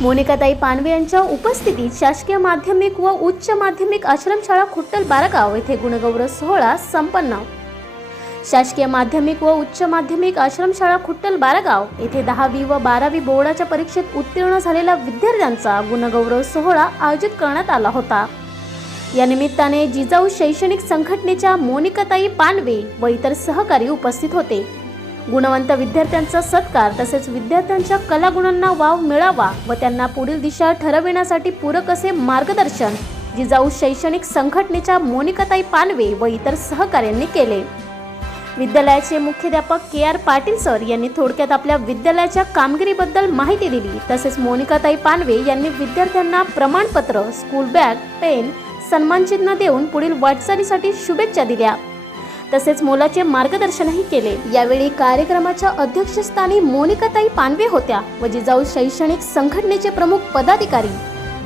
मोनिकाताई पानवे यांच्या उपस्थितीत शासकीय माध्यमिक व उच्च माध्यमिक आश्रमशाळा खुट्टल बारगाव येथे गुणगौरव सोहळा संपन्न. शासकीय माध्यमिक व उच्च माध्यमिक आश्रमशाळा खुट्टल बारगाव येथे दहावी व बारावी बोर्डाच्या परीक्षेत उत्तीर्ण झालेल्या विद्यार्थ्यांचा गुणगौरव सोहळा आयोजित करण्यात आला होता. या निमित्ताने जिजाऊ शैक्षणिक संघटनेच्या मोनिकाताई पानवे व इतर सहकारी उपस्थित होते. गुणवंत विद्यार्थ्यांचा सत्कार तसेच विद्यार्थ्यांच्या कलागुणांना वाव मिळावा व त्यांना पुढील दिशा ठरविण्यासाठी पूरक असे मार्गदर्शन जिजाऊ शैक्षणिक संघटनेच्या मोनिकाताई पानवे व इतर सहकाऱ्यांनी केले. विद्यालयाचे मुख्याध्यापक के आर पाटील सर यांनी थोडक्यात आपल्या विद्यालयाच्या कामगिरीबद्दल माहिती दिली. तसेच मोनिकाताई पानवे यांनी विद्यार्थ्यांना प्रमाणपत्र स्कूल बॅग पेन सन्मानचिन्ह देऊन पुढील वाटचालीसाठी शुभेच्छा दिल्या. तसेच मोलाचे मार्गदर्शनही केले. यावेळी कार्यक्रमाच्या अध्यक्षस्थानी मोनिकाताई पानवे होत्या व जिजाऊ शैक्षणिक संघटनेचे प्रमुख पदाधिकारी.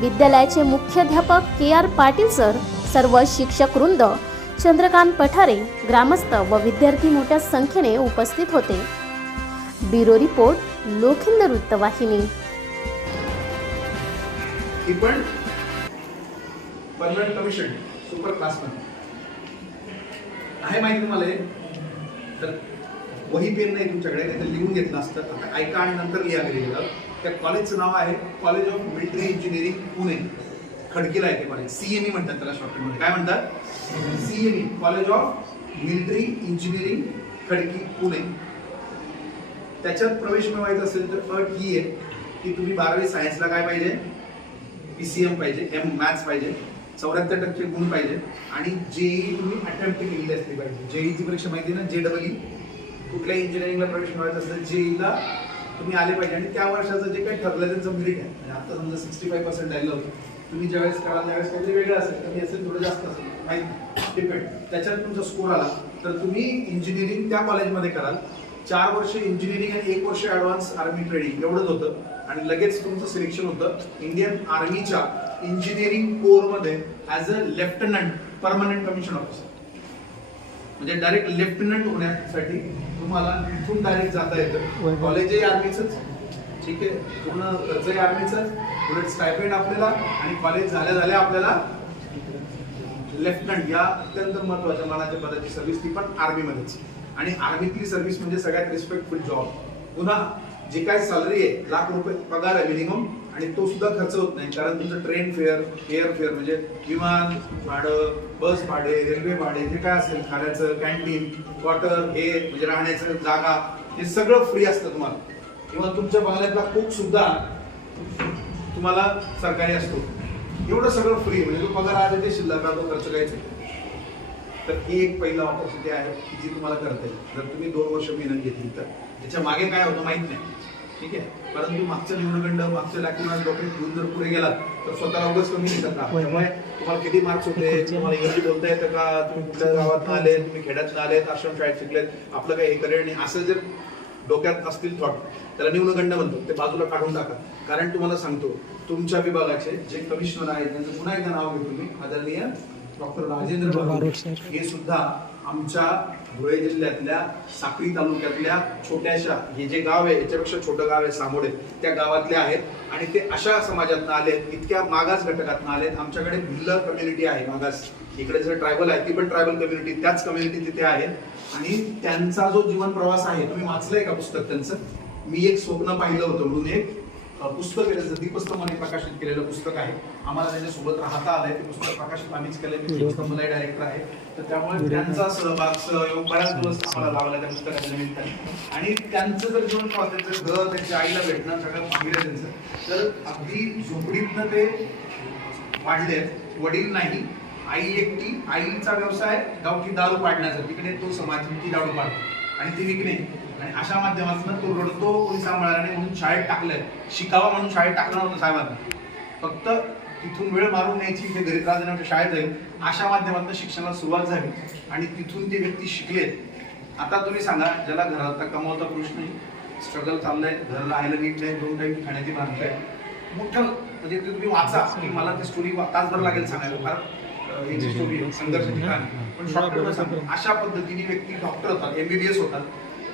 विद्यालयाचे मुख्याध्यापक के आर पाटील सर सर्व शिक्षक वृंद चंद्रकांत पठारे ग्रामस्थ व विद्यार्थी मोठ्या संख्येने उपस्थित होते. ब्युरो रिपोर्ट लोखिंद वृत्तवाहिनी. ही पण परमनंट कमिशन सुपर क्लासमध्ये. आहे माहिती तुम्हाला हे? तर वही पेन नाही तुमच्याकडे नाही तर लिहून घेतलं असतं. आता ऐका आणि नंतर लिहा घरी गेलं त्या कॉलेजचं नाव आहे college of military engineering Pune. खडकीला आहे ते कॉलेज. सीएमई म्हणतात त्याला शॉर्टकटमध्ये. काय म्हणतात? CME college of military engineering Khadki Pune. त्याच्यात प्रवेश मिळवायचा असेल तर अट ही आहे की तुम्ही बारावी सायन्सला काय पाहिजे? पी सी एम पाहिजे एम मॅथ्स पाहिजे. चौऱ्याहत्तर टक्के गुण पाहिजे. आणि जेई तुम्ही अटेम्प्ट केलेली असली पाहिजे. जेईची परीक्षा माहिती आहे ना? जे डबल ई कुठल्याही इंजिनिअरिंगला प्रवेश मिळायचं असेल जेईला तुम्ही आले पाहिजे. आणि त्या वर्षाचं जे काही ठरलं त्यांचं मेरिट आहे. म्हणजे आता समजा सिक्स्टी फाय पर्सेंट राहिलं तुम्ही ज्यावेळेस कराल त्यावेळेस काहीतरी वेगळं असेल. कमी असेल थोडं जास्त असेल. माहिती डिपेंड त्याच्यात तुमचा स्कोर आला. तर तुम्ही इंजिनिअरिंग त्या कॉलेजमध्ये कराल. चार वर्ष इंजिनिअरिंग आणि एक वर्ष ऍडव्हान्स आर्मी ट्रेनिंग एवढंच होतं. आणि लगेच तुमचं सिलेक्शन होतं. इंडियन आर्मीच्या इंजिनिअरिंग कोरमध्ये as a lieutenant permanent commission officer म्हणजे डायरेक्ट लेफ्टनंट होण्यासाठी तुम्हाला इथून डायरेक्ट जाता येतं. कॉलेजही आर्मीचंच ठीक आहे. पूर्ण खर्चही आर्मीचंच उलट स्टायपेंड आपल्याला आणि कॉलेज झाल्या झाल्या आपल्याला लेफ्टनंट या अत्यंत महत्त्वाच्या मानाच्या पदाची सर्व्हिस ती पण आर्मीमध्येच आणि आर्मीतली सर्व्हिस म्हणजे सगळ्यात रिस्पेक्टफुल जॉब पुन्हा जे काय सॅलरी आहे लाख रुपये पगार आहे मिनिमम आणि तो सुद्धा खर्च होत नाही. कारण तुमचं ट्रेन फेअर एअर फेअर म्हणजे विमान भाडं बस भाडे रेल्वे भाडे जे काय असेल खाण्याचं कॅन्टीन वॉटर हे म्हणजे राहण्याचं जागा हे सगळं फ्री असतं तुम्हाला. किंवा तुमच्या बंगल्यातला कुक सुद्धा तुम्हाला सरकारी असतो. एवढं सगळं फ्री म्हणजे तो पगार आले ते शिल्लक राहतो खर्च काहीच नाही. तर ही एक पहिला ऑपॉर्च्युनिटी आहे की जी तुम्हाला करता येईल. जर तुम्ही दोन वर्ष मेहनत घेतली तर. त्याच्यामागे काय होतं माहीत नाही. ठीक आहे? परंतु मागचं न्यूनगंड मागचं लॅक्युनास डॉक्युमेंट घेऊन जर पुढे गेलात तर स्वतःला उगाच कमी नाही करता त्यामुळे तुम्हाला किती मार्क्स होते? तुम्हाला इंग्रजी बोलता येतं का? तुम्ही कुठल्या गावात आले तुम्ही खेड्यात आलेत? आश्रम शाळेत शिकलेत? आपलं काही हे करिअर नाही असं जर डोक्यात असतील थॉट त्याला न्यूनगंड म्हणतो. ते बाजूला काढून टाका. कारण तुम्हाला सांगतो तुमच्या विभागाचे जे कमिशनर आहेत त्यांचं पुन्हा एकदा नाव घेतो मी. आदरणीय डॉक्टर राजेंद्र बारोट हे सुद्धा आमच्या धुळे जिल्ह्यातल्या साक्री तालुक्यातल्या छोट्याशा हे जे गाव आहे याच्यापेक्षा छोटं गाव आहे सामोडे त्या गावातले आहेत. आणि ते अशा समाजातनं आलेत इतक्या मागास घटकातनं आलेत. आमच्याकडे भिल्ल कम्युनिटी आहे मागास. इकडे जे ट्रायबल आहे ती पण ट्रायबल कम्युनिटी त्याच कम्युनिटी तिथे आहे. आणि त्यांचा जो जीवन प्रवास आहे तुम्ही वाचलंय का पुस्तक त्यांचं? मी एक स्वप्न पाहिलं होतं म्हणून एक. पुस्तक आहे त्याचं दीपस्तंभाने प्रकाशित केलेलं पुस्तक आहे. आम्हाला त्याच्यासोबत राहता आलंय ते पुस्तक प्रकाशित आम्हीच केलंय. मी डायरेक्टर आहे. तर त्यामुळे त्यांचा सहभाग सहयोग बऱ्याच दिवस आम्हाला लावला त्या पुस्तकाच्या निमित्ताने. आणि त्यांचं जर जीवन त्यांचं घर त्यांच्या आईला भेटणं सगळं पाहिलं त्यांचं. तर अगदी झोपडीतनं ते वाढलेत. वडील नाही. आई एकटी. आईचा व्यवसाय गावठी दारू पाडण्याचा तिकडे तो समाज ती दारू पाडतो. आणि ती विकणे. आणि अशा माध्यमातून तो रडतो कोणी सांभाळला नाही म्हणून शाळेत टाकलंय. शिकावा म्हणून शाळेत टाकलं नव्हतं साहेबांना. फक्त तिथून वेळ मारून न्यायची इथे घरी त्रास देण्यापेक्षा शाळेत जाईल अशा माध्यमातून शिक्षणाला सुरुवात झाली. आणि तिथून ते व्यक्ती शिकलेत आता तुम्ही सांगा ज्याला घरात कमावता पुरुष नाही स्ट्रगल चाललंय घर राहायला नीट नाही दोन टाईम खाण्याची बांधताय मोठं म्हणजे ते तुम्ही वाचा की मला ती स्टोरी तासभर लागेल सांगायला. फार याची स्टोरी संघर्ष ठिकाण. पण शॉर्टकट अशा पद्धतीने व्यक्ती डॉक्टर होतात एमबीबीएस होतात.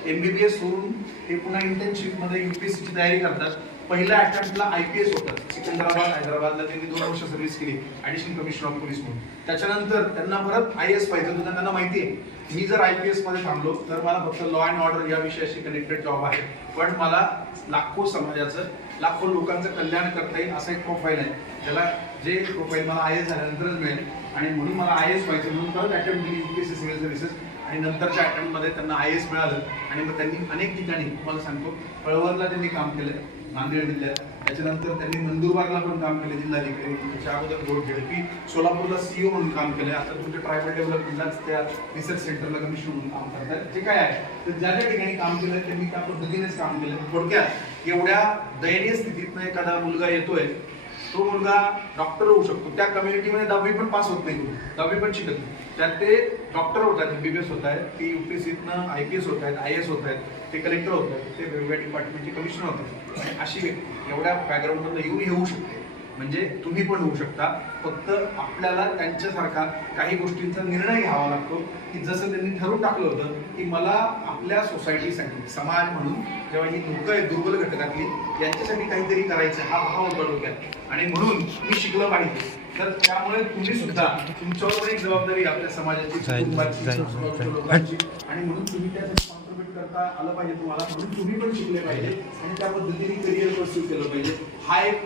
एम बी बी एस होऊन ते पुन्हा इंटर्नशिपमध्ये यू पी एस सीची तयारी करतात. पहिल्या अटेम्प्टला आय पी एस होतं. सिकंदराबाद हैदराबादला त्यांनी दोन वर्ष सर्व्हिस केली. ॲडिशनल कमिशनर ऑफ पोलीस म्हणून. त्याच्यानंतर त्यांना परत आय एस पाहिजे होतं. त्यांना माहिती आहे मी जर आय पी एसमध्ये थांबलो तर मला फक्त लॉ अँड ऑर्डर या विषयाशी कनेक्टेड जॉब आहे. पण मला लाखो समाजाचं लाखो लोकांचं कल्याण करता येईल असा एक प्रोफाईल आहे. त्याला जे प्रोफाईल मला आय एस झाल्यानंतरच मिळेल. आणि म्हणून मला आय एस व्हायचं म्हणून परत अटेम्प्ट दिली युपीएससी सिव्हिल सर्व्हिसेस आणि नंतरच्या अटेम्प्टमध्ये त्यांना आय एस मिळालं. आणि मग त्यांनी अनेक ठिकाणी तुम्हाला सांगतो पळवरला त्यांनी काम केलं नांदेड जिल्ह्यात. त्याच्यानंतर त्यांनी नंदुरबारला पण काम केलं जिल्हाधिकारी त्याच्या अगोदर रोड झेडपी. सोलापूरला सीओ म्हणून काम केलं आता तुमच्या ट्रायबल डेव्हलपमेंटलाच त्या रिसर्च सेंटरला कमिशन म्हणून काम करतात जे काय आहे तर ज्या ज्या ठिकाणी काम केलं त्यांनी त्या पद्धतीनेच काम केलं थोडक्यात एवढ्या दयनीय स्थितीतनं एखादा मुलगा येतोय तो मुलगा डॉक्टर होऊ शकतो. त्या कम्युनिटीमध्ये दहावी पण पास होत नाही दहावी पण शिकत नाही. त्यात ते डॉक्टर होत आहेत एमबीबीएस होत आहेत ते युपीएससीतनं आय पी एस होत आहेत आय एस होत आहेत ते कलेक्टर होत आहेत ते वेगवेगळ्या डिपार्टमेंटचे कमिशनर होत आहेत. अशी व्यक्ती एवढ्या बॅकग्राऊंडमधून येऊन येऊ शकते. म्हणजे तुम्ही पण होऊ शकता. फक्त आपल्याला त्यांच्यासारखा काही गोष्टींचा निर्णय घ्यावा लागतो. की जसं त्यांनी ठरवून टाकलं होतं की मला आपल्या सोसायटीसाठी समाज म्हणून जेव्हा ही लोक आहेत दुर्बल घटकातली यांच्यासाठी काहीतरी करायचं हा भाव डोक्यात आणि म्हणून मी शिकलं पाहिजे. तर त्यामुळे तुम्ही सुद्धा तुमच्यावर पण एक जबाबदारी आहे आपल्या समाजाची. लोकांची. आणि म्हणून तुम्ही त्यासाठी कॉन्ट्रीब्युट करता आलं पाहिजे तुम्हाला. म्हणून तुम्ही पण शिकले पाहिजे. आणि त्या पद्धतीने करिअर परस्यू केलं पाहिजे. हा एक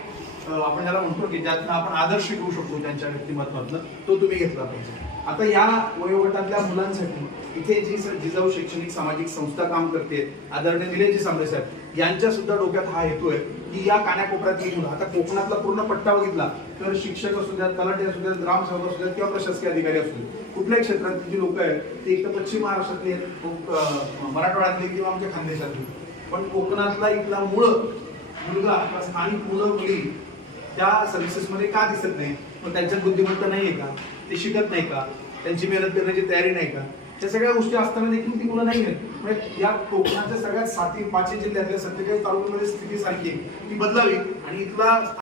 आपण ज्याला म्हणतो की ज्यातनं आपण आदर्श घेऊ शकतो त्यांच्या व्यक्तिमत्वातलं तो तुम्ही घेतला पाहिजे. आता या वयोगटातल्या मुलांसाठी इथे जी जिजाऊ शैक्षणिक सामाजिक संस्था काम करते आदरणीय निलेशजी सांबरे साहेब यांच्या सुद्धा डोक्यात हा हेतू आहे की या कान्याकोपऱ्यातली मुलं आता कोकणातला पूर्ण पट्टा बघितला तर शिक्षक असू द्यात तलाठी असू द्यात ग्रामसेवक असू द्यात किंवा प्रशासकीय अधिकारी असू द्यात कुठल्याही क्षेत्रातली जी लोक आहेत ते एक तर पश्चिम महाराष्ट्रातली आहेत, मराठवाड्यातली किंवा आमच्या खानदेशातली. पण कोकणातला इथला मुळ मुलगा किंवा स्थानिक मुलं मुली त्या सर्व्हिसेसमध्ये का दिसत नाही? मग त्यांच्यात बुद्धिमत्ता नाही आहे का? ते शिकत नाही का? त्यांची मेहनत करण्याची तयारी नाही का? त्या सगळ्या गोष्टी असताना देखील ती मुलं नाही आहेत म्हणजे या कोकणाच्या सगळ्यात साती पाचही जिल्ह्यातल्या सत्तेचाळीस तालुक्यामध्ये स्थिती सारखी आहे. ती बदलावी आणि इथला